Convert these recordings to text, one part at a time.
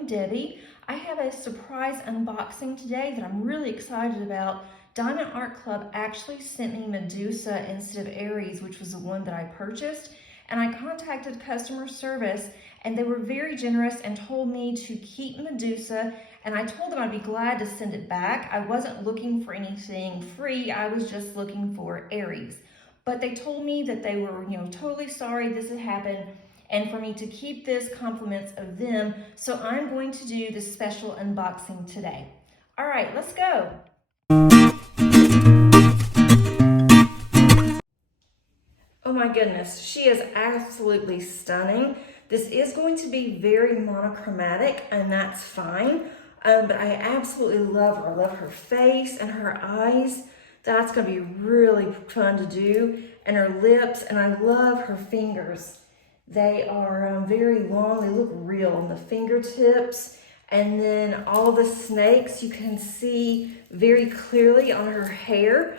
I'm Debbie. I have a surprise unboxing today that I'm really excited about. Diamond Art Club actually sent me Medusa instead of Aries, which was the one that I purchased. And I contacted customer service and they were very generous and told me to keep Medusa, and I told them I'd be glad to send it back. I wasn't looking for anything free, I was just looking for Aries. But they told me that they were, totally sorry this had happened and for me to keep this compliments of them. So I'm going to do this special unboxing today. All right, let's go. Oh my goodness, she is absolutely stunning. This is going to be very monochromatic, and that's fine. But I absolutely love her. I love her face and her eyes. That's gonna be really fun to do. And her lips, and I love her fingers. They are very long, they look real on the fingertips. And then all the snakes you can see very clearly on her hair.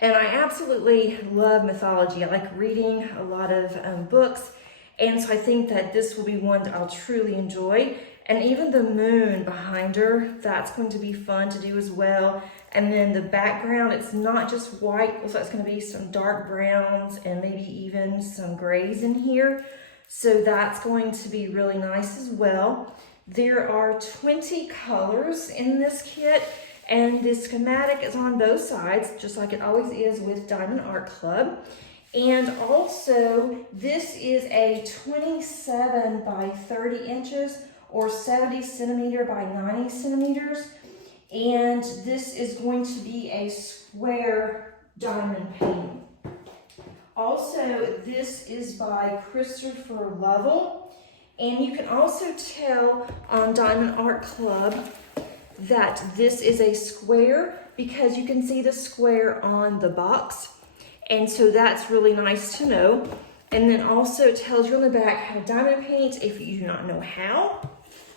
And I absolutely love mythology. I like reading a lot of books. And so I think that this will be one that I'll truly enjoy. And even the moon behind her, that's going to be fun to do as well. And then the background, it's not just white. It looks like it's going to be some dark browns and maybe even some grays in here. So that's going to be really nice as well. There are 20 colors in this kit. And the schematic is on both sides, just like it always is with Diamond Art Club. And also, this is a 27 by 30 inches or 70 centimeter by 90 centimeters. And this is going to be a square diamond painting. Also, this is by Christopher Lovell. And you can also tell on Diamond Art Club that this is a square because you can see the square on the box. And so that's really nice to know. And then also it tells you on the back how to diamond paint if you do not know how.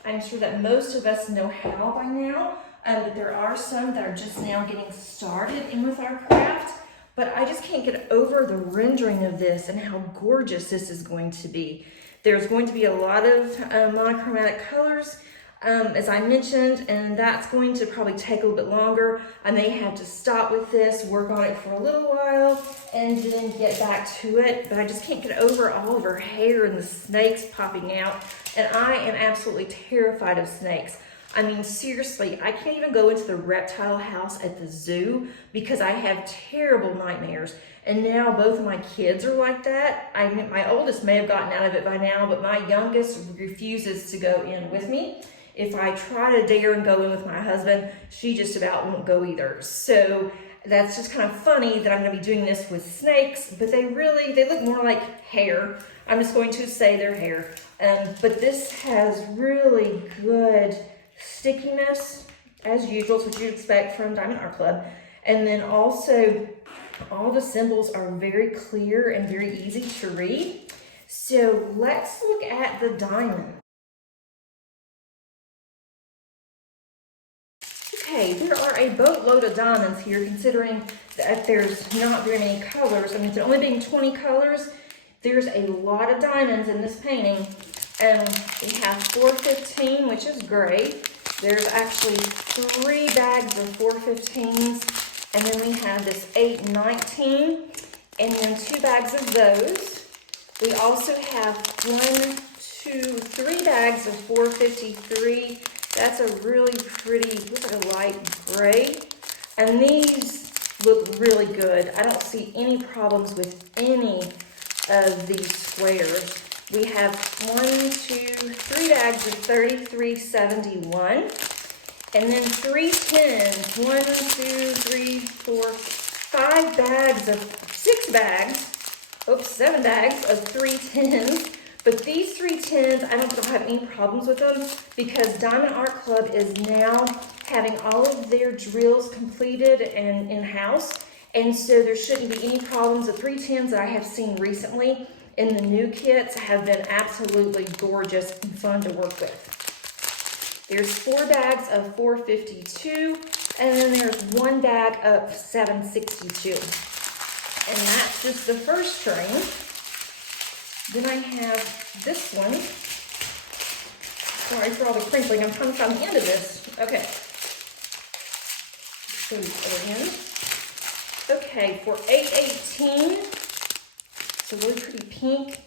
I'm sure that most of us know how by now, but there are some that are just now getting started in with our craft. But I just can't get over the rendering of this and how gorgeous this is going to be. There's going to be a lot of monochromatic colors, as I mentioned, and that's going to probably take a little bit longer. I may have to stop with this, work on it for a little while, and then get back to it. But I just can't get over all of her hair and the snakes popping out. And I am absolutely terrified of snakes. I mean, seriously, I can't even go into the reptile house at the zoo because I have terrible nightmares. And now both of my kids are like that. I mean, my oldest may have gotten out of it by now, but my youngest refuses to go in with me. If I try to dare and go in with my husband, she just about won't go either. So that's just kind of funny that I'm going to be doing this with snakes, but they look more like hair. I'm just going to say they're hair. But this has really good stickiness, as usual. It's what you'd expect from Diamond Art Club. And then also, all the symbols are very clear and very easy to read. So let's look at the diamond. Okay, there are a boatload of diamonds here, considering that there's not very many colors. I mean, there only being 20 colors, there's a lot of diamonds in this painting. And we have 415, which is great. There's actually 3 bags of 415s, and then we have this 819, and then 2 bags of those. We also have 3 bags of 453. That's a really pretty, looks like a light gray. And these look really good. I don't see any problems with any of these squares. We have 3 bags of 3371. And then 3 tins. 1, 2, 3, 4, 5 bags of, 7 bags of 3 tins. But these 3 tins, I don't have any problems with them because Diamond Art Club is now having all of their drills completed and in-house. And so there shouldn't be any problems. The 3 tins that I have seen recently in the new kits have been absolutely gorgeous and fun to work with. There's 4 bags of 452, and then there's 1 bag of 762. And that's just the first string. Then I have this one, Sorry for all the crinkling. I'm trying to find the end of this. Okay. Show these other ends. Okay, for 818, it's a really pretty pink.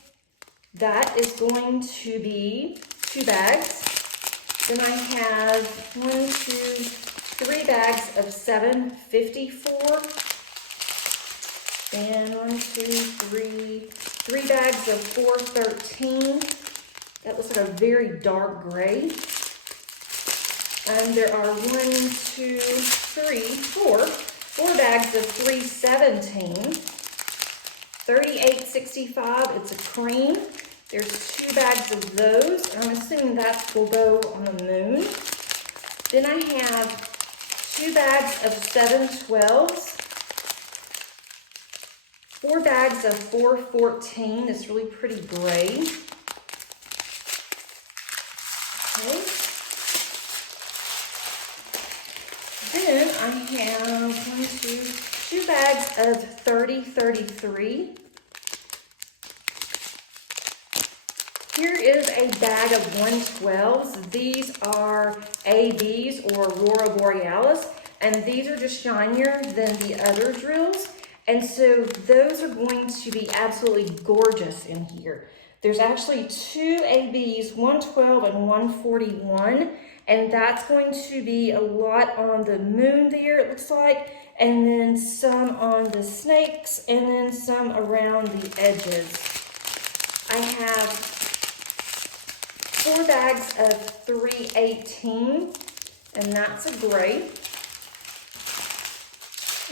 That is going to be 2 bags. Then I have 1, 2, 3 bags of 754. And 1, 2, 3 bags of 413. That looks like a very dark gray. And there are 1, 2, 3, 4 bags of 317. 3865, it's a cream. There's 2 bags of those. I'm assuming that will go on the moon. Then I have 2 bags of 712s. 4 bags of 414, this really pretty gray. Okay. Then I have 2 bags of 3033. Here is a bag of 112s. These are ABs or Aurora Borealis, and these are just shinier than the other drills. And so those are going to be absolutely gorgeous in here. There's actually 2 ABs, 112 and 141, and that's going to be a lot on the moon there, it looks like, and then some on the snakes, and then some around the edges. I have 4 bags of 318, and that's a gray.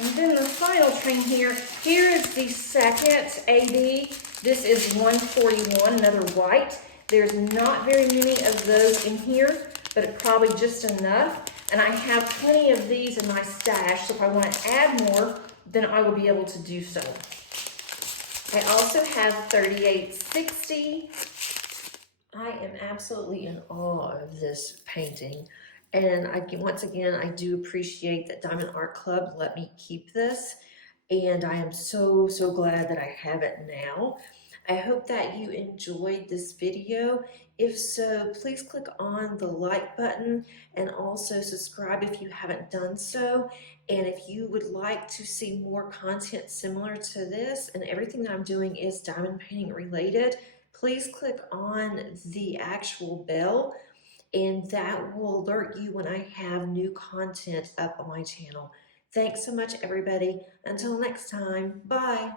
And then the final train here is the second AB. This is 141, another white. There's not very many of those in here, but it's probably just enough. And I have plenty of these in my stash, so if I want to add more, then I will be able to do so. I also have 3860. I am absolutely in awe of this painting. And once again, I do appreciate that Diamond Art Club let me keep this. And I am so glad that I have it now. I hope that you enjoyed this video. If so, please click on the like button and also subscribe if you haven't done so. And if you would like to see more content similar to this, and everything that I'm doing is diamond painting related, please click on the actual bell, and that will alert you when I have new content up on my channel. Thanks so much, everybody. Until next time, bye.